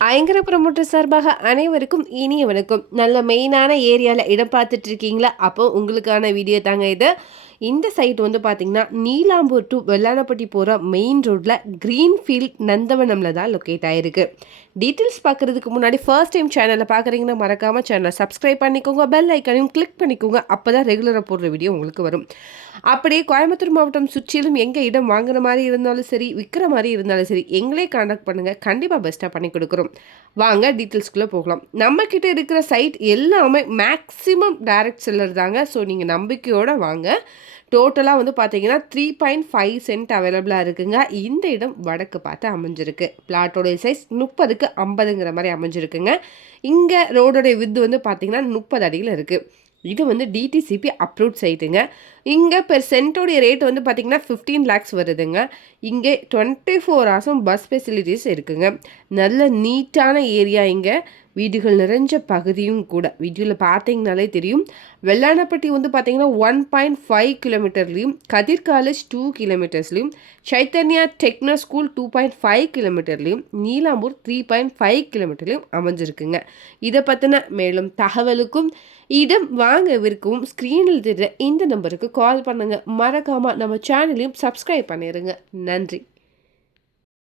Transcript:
ஐங்கர promoter சார்பாக அனைவருக்கும் இனிய வணக்கம். நல்ல மெயினான ஏரியாவில் இடம் பார்த்துட்டு இருக்கீங்களா? அப்போ உங்களுக்கான வீடியோ தாங்க இது. இந்த சைட் வந்து பார்த்தீங்கன்னா நீலாம்பூர் டு வெள்ளானப்பட்டி போகிற மெயின் ரோட்டில் க்ரீன்ஃபீல்ட் நந்தவனமில் தான் லொக்கேட் ஆகிருக்கு. டீட்டெயில்ஸ் பார்க்குறதுக்கு முன்னாடி ஃபர்ஸ்ட் டைம் சேனலை பார்க்குறீங்கன்னா மறக்காமல் சேனலை சப்ஸ்கிரைப் பண்ணிக்கோங்க, பெல் ஐக்கனையும் கிளிக் பண்ணிக்கோங்க. அப்போ தான் ரெகுலராக போடுற வீடியோ உங்களுக்கு வரும். அப்படியே கோயம்புத்தூர் மாவட்டம் சுற்றிலும் எங்கே இடம் வாங்குற மாதிரி இருந்தாலும் சரி, விற்கிற மாதிரி இருந்தாலும் சரி, எங்களே கான்டாக்ட் பண்ணுங்கள். கண்டிப்பாக பெஸ்ட்டாக பண்ணி கொடுக்குறோம். வாங்க டீட்டெயில்ஸ்குள்ளே போகலாம். நம்மக்கிட்ட இருக்கிற சைட் எல்லாமே மேக்ஸிமம் டைரக்ட் செல்லர் தாங்க. ஸோ நீங்கள் நம்பிக்கையோடு வாங்க. டோட்டலாக வந்து பார்த்தீங்கன்னா 3.5 சென்ட் அவைலபிளாக இருக்குங்க. இந்த இடம் வடக்கு பார்த்து அமைஞ்சிருக்கு. பிளாட்டோடைய சைஸ் 30க்கு 50ங்கிற மாதிரி அமைஞ்சிருக்குங்க. இங்கே ரோடோடைய வித்து வந்து பார்த்தீங்கன்னா 30 அடியில் இருக்குது. இது வந்து டிடிசிபி அப்ரூவ்ட் சைட்டுங்க. இங்கே பெர் சென்ட்டோடைய ரேட் வந்து பார்த்திங்கன்னா 15 lakhs வருதுங்க. இங்கே 24 hours பஸ் ஃபெசிலிட்டிஸ் இருக்குங்க. நல்ல நீட்டான ஏரியா. இங்கே வீடுகள் நிறைஞ்ச பகுதியும் கூட. வீடியோவில் பார்த்தீங்கனாலே தெரியும். வெள்ளானப்பட்டி வந்து பார்த்திங்கன்னா 1.5 கிலோமீட்டர்லேயும், கதிர் காலேஜ் 2 கிலோமீட்டர்ஸ்லையும், சைத்தன்யா டெக்னோ ஸ்கூல் 2.5 கிலோமீட்டர்லையும், நீலாம்பூர் 3.5 கிலோமீட்டர்லையும் அமைஞ்சிருக்குங்க. இதை பற்றின மேலும் தகவலுக்கும் இடம் வாங்க விற்கவும் ஸ்க்ரீனில் தெரிகிற இந்த நம்பருக்கு கால் பண்ணுங்கள். மறக்காமல் நம்ம சேனலையும் சப்ஸ்கிரைப் பண்ணிடுங்க. நன்றி.